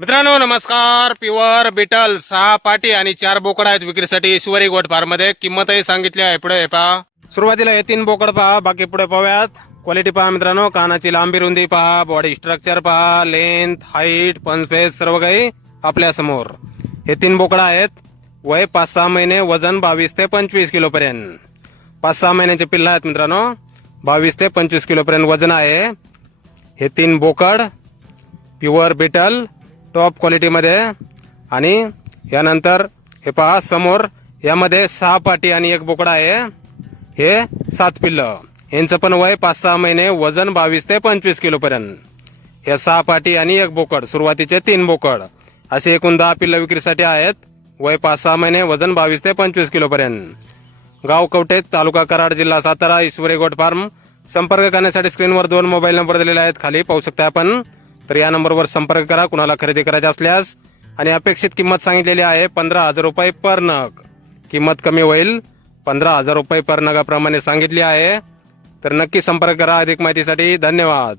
मित्रांनो नमस्कार. Pure beetle 6 पाटी आणि 4 बोकड आहेत विक्रीसाठी ईश्वरी गोट फार्म मध्ये. किंमतही सांगितली आहे. पुढे पहा. सुरुवातीला हे 3 बोकड पहा, बाकी पुढे पाहूयात. क्वालिटी पहा मित्रांनो, कानाची लांबी रुंदी पहा, बॉडी स्ट्रक्चर पहा, लेंथ, हाईट, पंचफेस सर्व काही आपल्या समोर. हे 3 बोकड आहेत. वय 5-6 महिने, वजन 22 ते 25 किलो पर्यंत. 5-6 महिन्याचे पिल्ला आहेत मित्रांनो. 22 ते 25 किलो पर्यंत वजन आहे. हे 3 बोकड प्युअर बिटल टॉप क्वालिटी मध्ये. आणि यानंतर हे पहा समोर, यामध्ये 6 पाटी आणि 1 बोकड आहे. हे 7 पिल्लं. यांचं पण वय 5-6 महिने, वजन 22 ते 25 किलो पर्यंत. हे 6 पाटी आणि 1 बोकड, सुरुवातीचे 3 बोकड, असे एकूण 10 पिल्लं विक्रीसाठी आहेत. वय 5-6 महिने, वजन 22 ते 25 किलो पर्यंत. गाव कवठे, तालुका कराड, जिल्हा सातारा, ईश्वरी गोट फार्म. संपर्क करण्यासाठी स्क्रीनवर 2 मोबाईल नंबर दिलेले आहेत, खाली पाहू शकता आपण. तर या नंबरवर संपर्क करा कुणाला खरेदी करायची असल्यास. आणि अपेक्षित किंमत सांगितलेली आहे 15,000 रुपये पर नग. किंमत कमी होईल, 15,000 रुपये पर नगाप्रमाणे सांगितली आहे. तर नक्की संपर्क करा अधिक माहितीसाठी. धन्यवाद.